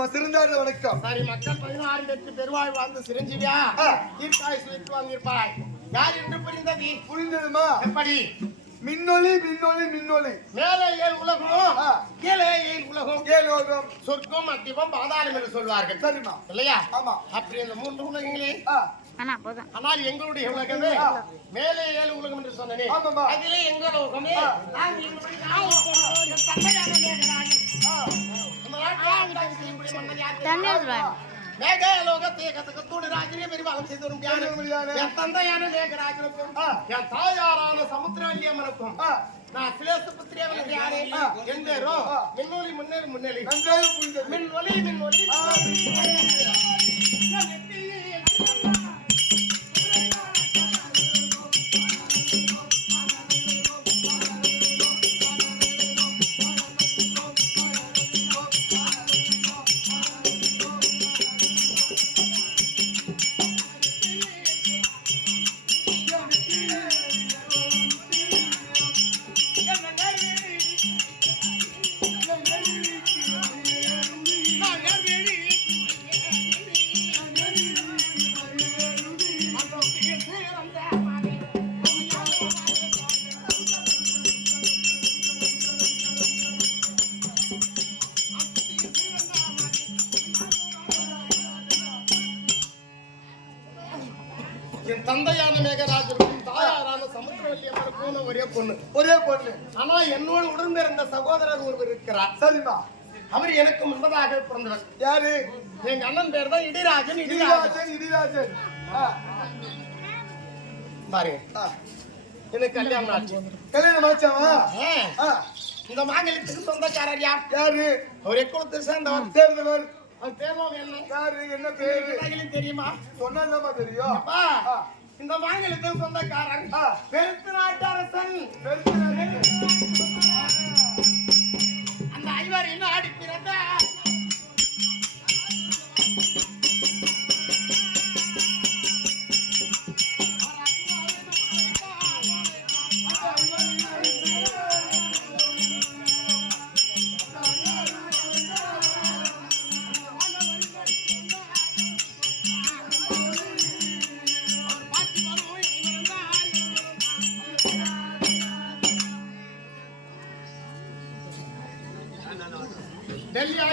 வணக்கம். சரி மக்கள் பதினாறு பெற்று பெருவாழ் வாழ்ந்து சிரஞ்சீவியா. தீர்க்காய் சுவித்து வந்திருப்பாய் யார் என்று புரிந்தது? புரிந்ததுமா? எப்படி? மின்னொலி மின்னொலி மின்னொலி. மேலே ஏழு உலகம். கீழே ஏழு உலகம்? ஏலோகம் சொர்க்கம் அத்திவம் பாதாளம் என்று சொல்வார்கள். சரிம்மா. இல்லையா? ஆமா. அப்படி இந்த மூன்று உலகங்களே? ஆனால் எங்களுடைய உலகமே. மேலே ஏழு உலகம் என்று சொன்னனே. அதிலே எங்க உலகமே? ஆ. நாங்கள் இப்படி நான் என் தந்தையான மேகராஜன். ஆ இந்த நாட்டை ஆட்சி செய்யும்படி மன்னன் தந்தையான மேகராஜனுக்கும் தாயாரான சமுத்திரவல்லியம்மனுக்கும் ஒரே பொண்ணு. ஒரே பொண்ணு. ஆனா என்னோடு உடன்பிறந்த சகோதரர் ஒருவர் இருக்கிறார். சரிம்மா. அவர் எனக்கு முன்பதாக பிறந்தவர். யாரு? எங்க அண்ணன் பேர் தான் இடிராஜன் இடிராஜன் இடிராஜன். ஆ. எனக்கு கல்யாணம் ஆச்சு. கல்யாணம் ஆச்சாவா? இந்த மாங்கல்யத்துக்கு சொந்தக்காரர் யார்? யாரு? அவர் எக்குளத்தை சேர்ந்தவர். சேர்ந்தவர். அவர் பேரும் என்ன? யாரு? என்ன பேரு? தெரியுமா? சொன்னா தெரியும். இந்த மாங்கல்யத்துக்கு சொந்தக்காரர் ஆ. பெருத்து நாட்டு அரசன். அந்த ஐவர் இன்னும் ஆடி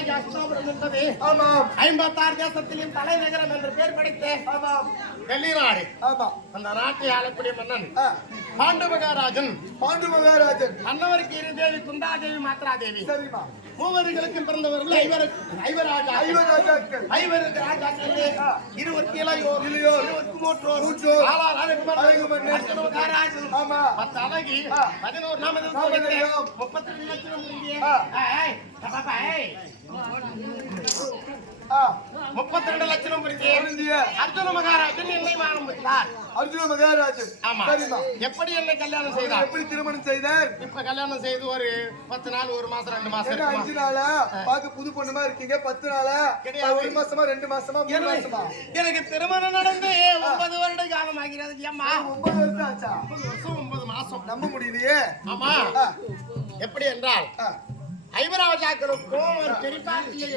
அஸ்தாபுரம் என்பது ஆமாம். ஐம்பத்தாறு தேசத்திலும் தலைநகரம் என்று பெயர் படைத்த ஆமாம். டெல்லி நாடு ஆமா அந்த நாட்டை ஆளக்கூடிய மன்னன். பாண்டு மகாராஜன் பாண்டு மகாராஜன் அன்னவருக்கு தேவி குந்தாதேவி மாத்ராதேவி சரிம்மா. மூவர்களுக்கு பிறந்தவர்கள் ஐவர் ஐவராஜா ஐவராஜாக்கள் ஐவருக்கு ராஜாக்களே. இருவருக்கு இளையோர் இளையோர். இருவருக்கு மூற்றோர் மூற்றோர். ஆளார் அழகுமன்னன். அழகுமன்னன். அர்ச்சன மகாராஜன். ஆமா பத்து அழகி. பதினோரு நாம நாமதேயம். முப்பத்தி ரெண்டு லட்சம் முப்பத்தி ரெண்டு லட்சம் அர்ஜுன மகாராஜன் என்னை மானம் பெற்றார். அர்ஜுன மகாராஜன். ஆமா. சரிம்மா. எப்படி என்னை கல்யாணம் செய்தார்? எப்படி திருமணம் செய்தார்? இப்ப கல்யாணம் செய்து ஒரு பத்து நாள் ஒரு மாசம் ரெண்டு மாசம் அஞ்சு? நாளா? பாக்க புது பொண்ணுமா இருக்கீங்க. பத்து நாளா. ஒரு மாசமா ரெண்டு மாசமா மூணு எனக்கு- மாசமா? எனக்கு திருமணம் நடந்து ஒன்பது வருட காலம் ஆகிறது அம்மா. ஒன்பது வருஷம் ஆச்சா? ஒன்பது வருஷம் ஒன்பது மாசம். நம்ப முடியலையே. ஆமா. எப்படி என்றால் ஆ, ஐவராஜாக்களுக்கும் ஒரு பெரிபாட்டியை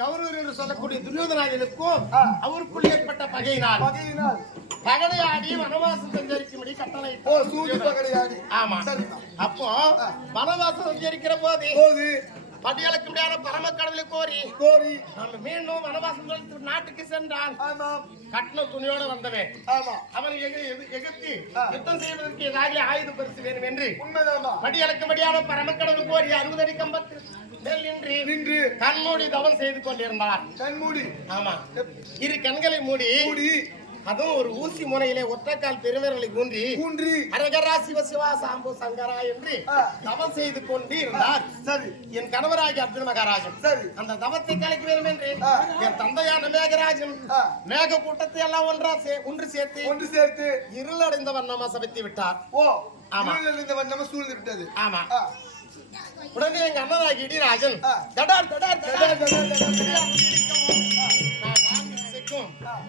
கௌரவர் என்று சொல்லக்கூடிய துரியோதனாஜனுக்கும். அவருக்குள் ஏற்பட்ட பகையினால். பகையினால். பகடையாடி வனவாசம் சஞ்சரிக்கும்படி கட்டளை ஓ சூது பகடையாடி. ஆமா. அப்போ வனவாசம் சஞ்சரிக்கிற போது போது. பட்டியலுக்கு முடியாத பரம கடவுளை கோரி கோரி. நம்ம மீண்டும் வனவாசம் நாட்டுக்கு சென்றான். கட்டின துணியோட வந்தவன். ஆமா. அவன் எகு- எகு- எகிப்து. யுத்தம் செய்வதற்கு ஏதாவது ஆயுத பரிசு வேணும் என்று உண்மைதாமா படியளக்கும்படியான பரமக்கடவுள் கோரி அறுபது அடி கம்பத்தில் மேல் நின்று நின்று கண்மூடி தவம் செய்து கொண்டிருந்தார். கண்மூடி. ஆமா. இரு கண்களை மூடி மூடி. அதுவும் ஒரு ஊசி முனையிலே ஒற்றைக்கால் பெருவிரலை ஊன்றி ஊன்றி. அரகரா சிவ சிவா சாம்பு சங்கரா என்று. தவம் செய்து கொண்டு இருந்தார் சரி. என் கணவராகிய அர்ஜுன மகாராஜன். சரி. அந்த தவத்தை கலைக்க வேண்டும் என்று. என் தந்தையான மேகராஜன். மேக கூட்டத்தை எல்லாம் ஒன்றா ஒன்று சேர்த்து ஒன்று சேர்த்து இருளடைந்த வண்ணமா சபித்து விட்டார். ஓ. ஆமா. இருளில் இந்த வண்ணமா சூழ்ந்து விட்டது. ஆமா. உடனே எங்க அண்ணனாகி இடிராஜன். தடார் தடார் தடார்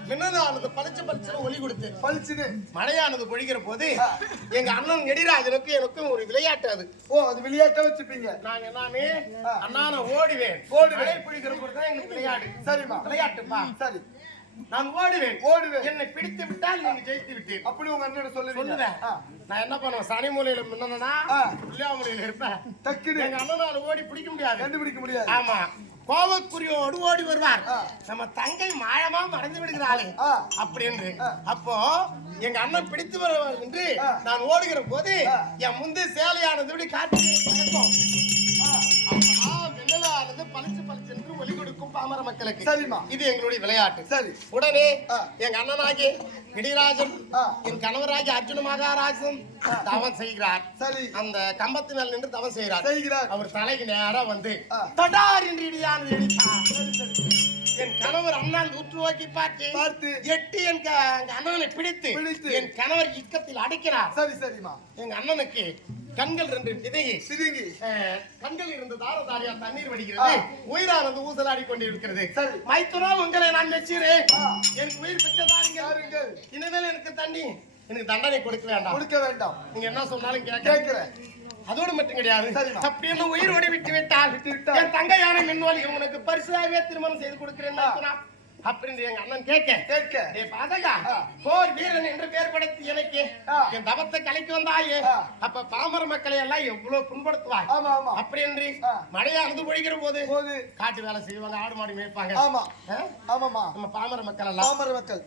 மின்னலானது பளிச்சு பளிச்சு ஒளி கொடுத்து. பளிச்சுன்னு. மழையானது பொழிகிற போது. எங்க அண்ணன் எடிராஜனுக்கு எனக்கும் ஒரு விளையாட்டு அது. ஓ அது விளையாட்டா வச்சுப்பீங்க? நாங்க நானே ஆ. அண்ணா நான் ஓடுவேன். ஓடுவேன். பொழிகிற போது தான் எங்களுக்கு விளையாடு. சரிம்மா. விளையாட்டுப்பா. சரி. நான் ஓடுவேன் ஓடுவேன். என்னை பிடித்து விட்டால் நீங்க ஜெயித்து விட்டீர் அப்படி உங்க அண்ணன் சொல்லுவீங்க சொல்லுவேன். நான் என்ன பண்ணுவேன் சனி மூலையில முன்னா. புள்ளியாமலையில இருப்பேன் டக்குன்னு எங்க அண்ணனால ஓடி பிடிக்க முடியாது கண்டுபிடிக்க முடியாது ஆமா கோவக்குரியோடு ஓடி வருவார். நம்ம தங்கை மாயமா மறைந்து விடுகிறாளே ஆ. அப்படி என்று ஆ. அப்போ எங்க அண்ணன் பிடித்து வருவார் என்று. நான் ஓடுகிற போது. என் முந்தி சேலையானது இப்படி காற்று பளிச்சு பளிச்சு என்று ஒலி கொடுக்கும் பாமர மக்களுக்கு. சரிம்மா. இது எங்களுடைய விளையாட்டு. சரி. உடனே. எங்க அண்ணனாகி இடிராஜன் ஆ. என் கணவராகி அர்ஜுன மகாராஜன் தவம் செய்கிறார். சரி. அந்த கம்பத்து மேல் நின்று தவம் செய்கிறார். செய்கிறார். அவர் தலைக்கு நேரா வந்து ஆ. தடார் என்று இடியானது என் கணவர் அண்ணன் உற்று நோக்கி பார்த்து பார்த்து. எட்டி என் அண்ணனை பிடித்து பிடித்து. என் கணவர் இக்கத்தில் அடிக்கிறார். சரி சரிம்மா. எங்க அண்ணனுக்கு கண்கள் ரெண்டு சிரிங்கி அஹ், கண்கள் இருந்து தாரதாரியா தண்ணீர் வடிகிறது. உயிரானது ஊசலாடி கொண்டிருக்கிறது. மைத்துனா உங்களை நான் மெச்சுகிறேன் ஆ. எனக்கு உயிர் யாருங்கள்? இனிமேல் எனக்கு தண்ணி எனக்கு தண்டனை கொடுக்க வேண்டாம். கொடுக்க வேண்டாம். நீங்க என்ன சொன்னாலும் கேட்க. கேட்கிறேன். அதோடு மட்டும் கிடையாது சரிம்மா. அப்படின்னு உயிர் ஓடி விட்டு விட்டால் விட்டு விட்டால். என் தங்கையான மின்வாலி உனக்கு பரிசுதாகவே திருமணம் செய்து கொடுக்கிறேன். அப்படின்னு எங்க அண்ணன் கேட்க கேட்க டேய் பாதகா. போர் வீரன் என்று பெயர் படைத்து எனக்கு. என் தவத்தை கலைக்கு வந்தாயே. அப்ப பாமர மக்களை எல்லாம் எவ்வளவு புண்படுத்துவாய் அப்படி என்று ஆ. மழையானது பொழிகிற போது காட்டு வேலை செய்வாங்க ஆடு மாடு மேய்ப்பாங்க ஆமா? ஆமாமா நம்ம பாமர மக்கள் எல்லாம் பாமர மக்கள்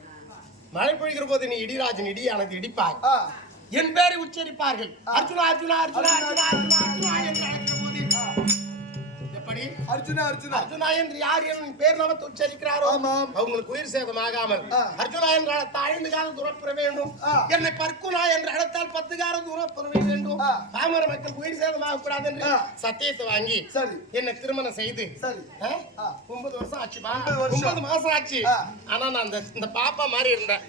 மழை பொழிகிற போது நீ இடிராஜன் இடியானது இடிப்பாய் என் பேரை உச்சரிப்பார்கள் அர்ஜுனா அர்ஜுனா அர்ஜுனா அர்ஜுனா அர்ஜுனா அர்ஜுனா என்று அர்ஜுனா அர்ஜுனா. அர்ஜுனா என்று யார் என் பேர் நமக்கு உச்சரிக்கிறாரோ. அவங்களுக்கு உயிர் சேதமாகாமல் ஆ. அர்ஜுனா என்று அழைத்தால் ஐந்து காலம் தூரம் பெற வேண்டும். என்னை பர்க்குனா என்று அழைத்தால் பத்து காலம் தூரம் பெற வேண்டும். ஆ. பாமர மக்கள் உயிர் சேதமாக கூடாது என்று. சத்தியத்தை வாங்கி சரி. என்னை திருமணம் செய்து. சரி. ஒன்பது வருஷம் ஆச்சுமா ஒன்பது மாசம் ஆச்சு. ஆனா நான் இந்த பாப்பா மாதிரி இருந்தேன்.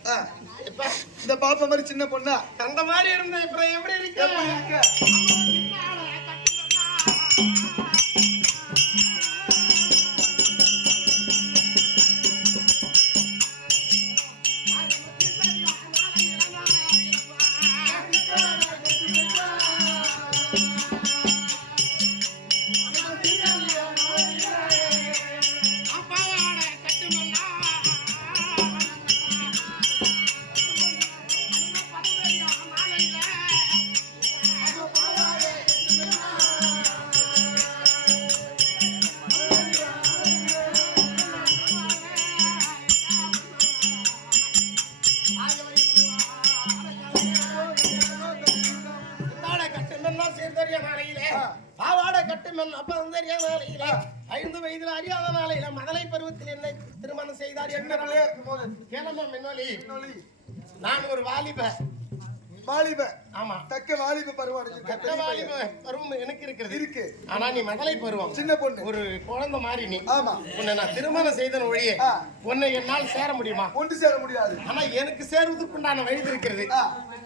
இப்ப இந்த பாப்பா மாதிரி சின்ன பொண்ணா? அந்த மாதிரி இருந்தேன். இப்ப எப்படி இருக்க? நாளையிலே ஐந்து வயதில் அறியாத நாளையில மதலை பருவத்தில் என்னை திருமணம் செய்தார் என்ன கேளம்மா மின்னொலி. நான் ஒரு வாலிப வாலிப. ஆமா. தக்க வாலிப பருவம் அடைஞ்சிருக்க வாலிப பருவம் எனக்கு இருக்கிறது இருக்கு. ஆனா நீ மதலை பருவம். சின்ன பொண்ணு. ஒரு குழந்தை மாதிரி நீ. ஆமா. உன்னை நான் திருமணம் செய்தன் ஒழிய. உன்னை என்னால் சேர முடியுமா? ஒன்று சேர முடியாது. ஆனா எனக்கு சேர்வதற்குண்டான வயது இருக்கிறது.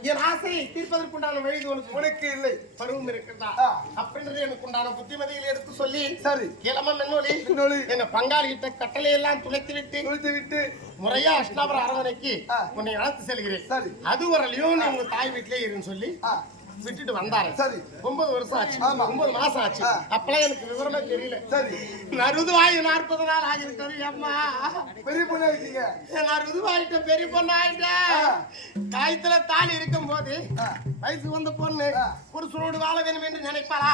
என் ஆசையை தீர்ப்பதற்குண்டான வயது உனக்கு. உனக்கு இல்லை. பருவம் இருக்கிறதா. அப்படின்றது எனக்கு உண்டான புத்திமதியில் எடுத்து சொல்லி சரி. கேளமா மென்னொலி இன்னொரு எங்க பங்காளி கிட்ட கட்டளை எல்லாம் துளைத்து விட்டு குளித்து விட்டு முறையா அஷ்டாபுர அரவணைக்கு ஆ. உன்னை அழைத்து செல்கிறேன். சரி. அது வரலையும் நீ உங்க தாய் வீட்டிலே இருன்னு சொல்லி விட்டுட்டு வந்தாரு. சரி. ஒன்பது வருஷம் ஆச்சு. ஒன்பது மாசம் ஆச்சு. அப்பெல்லாம் எனக்கு விவரமே தெரியல. சரி. நருதுவாயு நாற்பது நாள் ஆகிருக்கிறது அம்மா. பெரிய பொண்ணா இருக்கீங்க. நான் ருதுவாயிட்ட பெரிய பொண்ணு ஆயிட்டேன். காயத்துல தாலி இருக்கும் போது. வயசு வந்த பொண்ணு. புருஷனோடு வாழ வேண்டும் என்று நினைப்பாளா.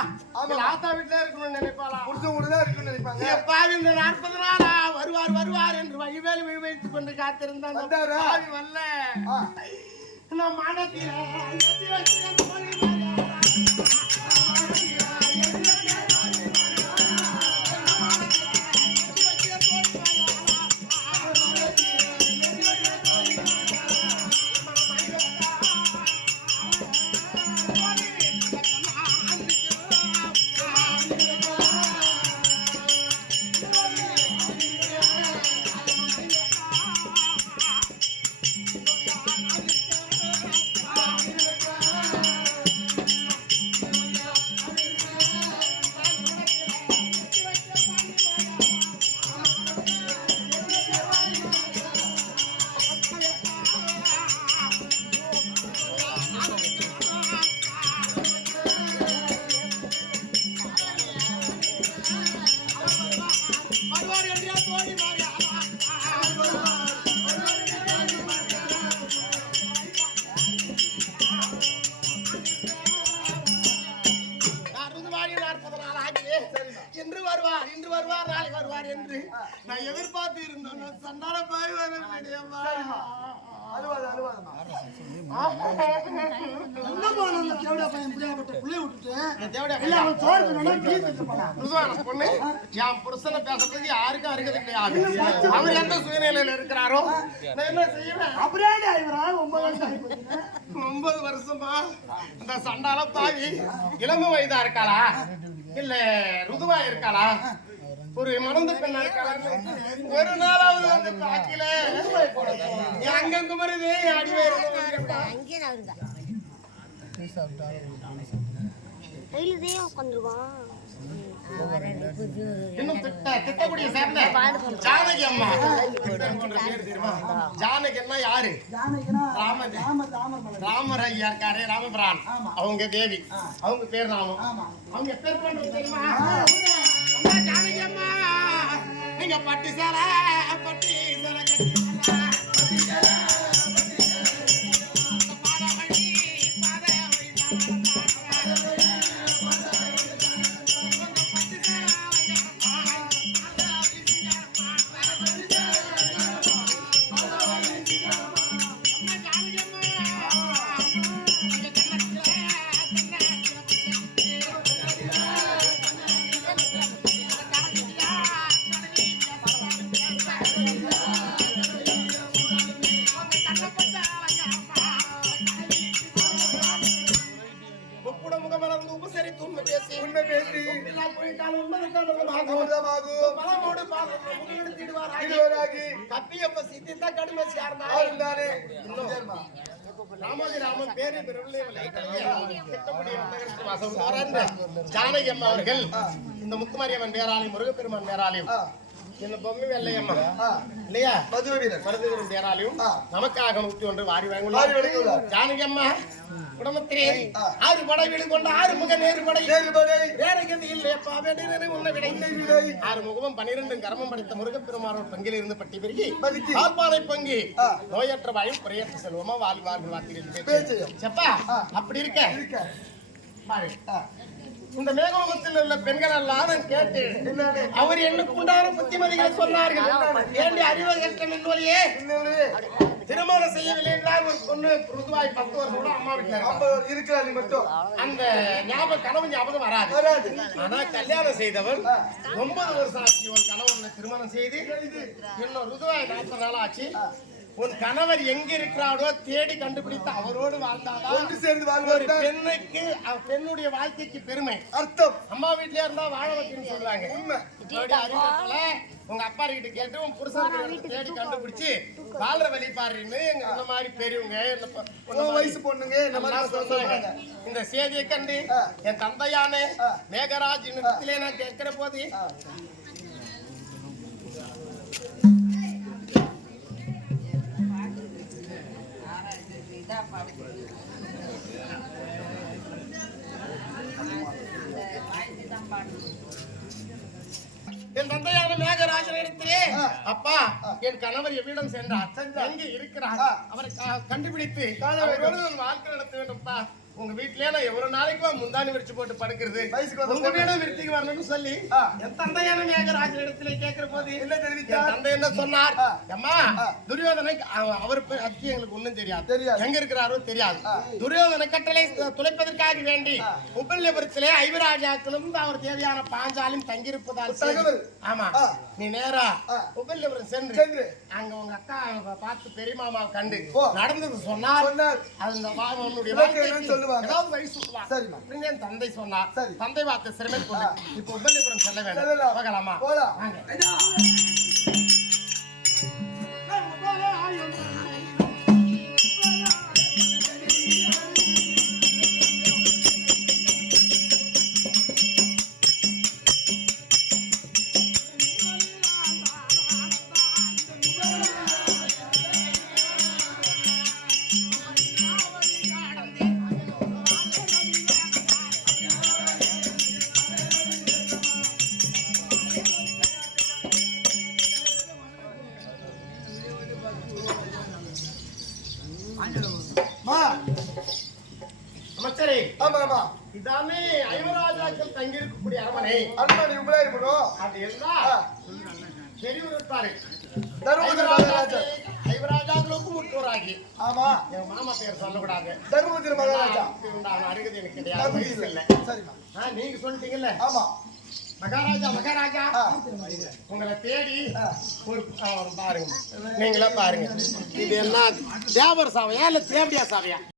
இல்ல ஆத்தா வீட்டுல இருக்கணும்னு நினைப்பாளா? புருஷன் கூட தான் இருக்குன்னு நினைப்பாங்க. எப்பாவி இந்த நாற்பது நாளா? வருவார் வருவார் என்று வழிவேலி விழி வைத்துக் கொண்டு காத்திருந்தான். வரல நான் மனத்தில எத்தி வச்சிருந்த தோழி மகா. இன்று வருவார் இன்று வருவார் நாளை வருவார் என்று நான் எதிர்பார்த்து இருந்தேன் சண்டால பாய் அழுவாது அழுவாதுமா போன அந்த கேவடா பையன் இப்படியாப்பட்ட புள்ளைய விட்டுட்டு? இல்ல அவன் சோறு பொண்ணு என் புருஷனை பேசுறதுக்கு யாருக்கும் அருகதை கிடையாது. அவர் எந்த சூழ்நிலையில இருக்கிறாரோ நான் என்ன செய்வேன்? அப்படியே ஆயிரா ஒன்பது வருஷம். ஒன்பது வருஷமா அந்த சண்டால பாவி இளம வயதா இருக்காளா? இல்ல ருதுவா இருக்காளா? ஒரு மறந்து பெண்ணா இருக்காளா ஒரு நாளாவது வந்து பாக்கல அங்கங்க வருது அடிவே அங்கேயே உட்காந்துருவான் இன்னும் திட்ட திட்டக்கூடிய சேர்ந்த ஜானகி அம்மா. போன்ற யாரு? ஜானகினா ராம ராமர் ஐயா இருக்காரு ராமபிரான். அவங்க தேவி. அவங்க பேர் ராமம் அவங்க எப்பேர் பண்றது தெரியுமா? ஜானகி அம்மா. நீங்க பட்டு சேலை பட்டு கப்பியப்ப சித்தித்த கடுமை சேர்ந்தாய். ஆளுந்தானே சரிம்மா. ராமோஜி ராமன் பேரு. ஜானகி அம்மா அவர்கள் இந்த முத்துமாரியம்மன் பேராலையும் முருகப்பெருமான் பேராலையும் இந்த பொம்மை வெள்ளையம்மா இல்லையா மதுரை வீரர் பேராலையும். நமக்காக நூற்றி ஒன்று வாரி வாங்குள்ளார். ஜானகி அம்மா குடும்பத்திலே. ஆறு படை வீடு கொண்ட ஆறு முக நேரு படை நேர்படை வேற கதி இல்லையப்பா உன்னை விடை விடை. ஆறு முகமும் பன்னிரெண்டும் கரமும் படைத்த முருகப்பெருமானோர் பங்கில் இருந்து பட்டி பெருகி. ஆழ்பாலை பங்கி. நோயற்ற வாயும் குறையற்ற செல்வமா வாழ் வாழ் வார்த்தைகள் பேச்சையும். செப்பா. அப்படி இருக்க இந்த மேகமுகத்தில் உள்ள பெண்கள் எல்லாம் நான் கேட்டேன் அவர் எனக்கு உண்டான புத்திமதிகளை சொன்னார்கள். ஏண்டி மின்வழியே? இன்னொரு திருமணம் செய்யவில்லை என்றால் ஒரு பொண்ணு ருதுவாய் பத்து வருஷம் அம்மா வீட்டுல இருக்கிறார் மட்டும். அந்த ஞாபகம் கனவு ஞாபகம் வராது. வராது. ஆனா கல்யாணம் செய்தவள் ஒன்பது வருஷம் ஆச்சு உன் கணவனை திருமணம் செய்து. இன்னும் ருதுவாய் நாற்பது நாள் ஆச்சு. உன் கணவர் எங்க இருக்கிறாரோ தேடி கண்டுபிடித்து அவரோடு வாழ்ந்தாதான் ஒன்று சேர்ந்து ஒரு வாழ்வது பெண்ணுக்கு அவ- பெண்ணுடைய வாழ்க்கைக்கு பெருமை. அர்த்தம். அம்மா வீட்லயே இருந்தா வாழ வைக்கணும்னு சொல்றாங்க. உண்மை. உங்க அப்பா கிட்ட கேட்டு உன் புருஷன் தேடி கண்டுபிடிச்சு வாழ்ற வழி பாருன்னு எங்க இந்த மாதிரி பெரியவங்க இந்த வயசு பொண்ணுங்க இந்த மாதிரி சொல்றாங்க. சொன்னாங்க. இந்த செய்தியை கண்டு என் தந்தையான மேகராஜ் இடத்திலே நான் கேட்கிற போது என் தந்தையான மேகராஜன் இடத்திலே அப்பா என் கணவர் எவ்விடம் சென்றார்? எங்கே இருக்கிறார்? அவரை கண்டுபிடித்து வாழ்க்கை நடத்த வேண்டும்ப்பா உங்க வீட்லயே நான் எவ்வளவு நாளைக்கு முந்தானி விரிச்சு போட்டு படுக்கிறது? உங்க வீடும் விருத்திக்கு வரணும்னு சொல்லி. என் தந்தையான மேகராஜன் இடத்திலே கேட்கிற போது என்ன என் தெரிவித்தார் தந்தை என்ன சொன்னார்? அம்மா துரியோதனை அவ- அவர் பத்தி எங்களுக்கு ஒண்ணும் தெரியாது. தெரியாது. எங்க இருக்கிறாரோ தெரியாது. துரியோதன கட்டளை துளைப்பதற்காக வேண்டி உப்பல்லிபுரத்திலே ஐவராஜாக்களும் அவர் தேவையான பாஞ்சாலும் தங்கியிருப்பதால். ஆமா. நீ நேரா ஆ. உப்பல்லிபுரம் சென்று. அங்க உங்க அக்கா பார்த்து பெரிய மாமாவை கண்டு. நடந்தது சொன்னார். சொன்னார். அது சொல்லுவாங்க. ஏதாவது வழி சொல்லுவாங்க சரிம்மா. அப்படின்னு என் தந்தை சொன்னார் சரி. தந்தை வார்த்தை சிறுமை இப்ப உப்பல்லிபுரம் செல்ல வேண்டும் செல்லலாம். போகலாமா அமைச்சரே ஆமா ஆமா. இதானே ஐவராஜாக்கள் தங்கியிருக்கக்கூடிய அரமனை அரண்மனை உபராய் பண்ணும் அப்படி இருந்தா பெரியவர் இருப்பாரு தர்மபுரி மகாராஜா. ஐவராஜாக்களுக்கு முற்றோராகி ஆமா. என் மாமா பேர் சொல்லக்கூடாது. தர்மபுரி மகாராஜா. உண்டான அருகதை எனக்கு கிடையாது சரிம்மா. நீங்க சொல்லிட்டீங்கல்ல? ஆமா. மகாராஜா மகாராஜா. உங்களை தேடி ஒரு பாருங்க. நீங்களே பாருங்க. இது என்ன? தேவர் சாவையா இல்ல தேவடியா சாவையா?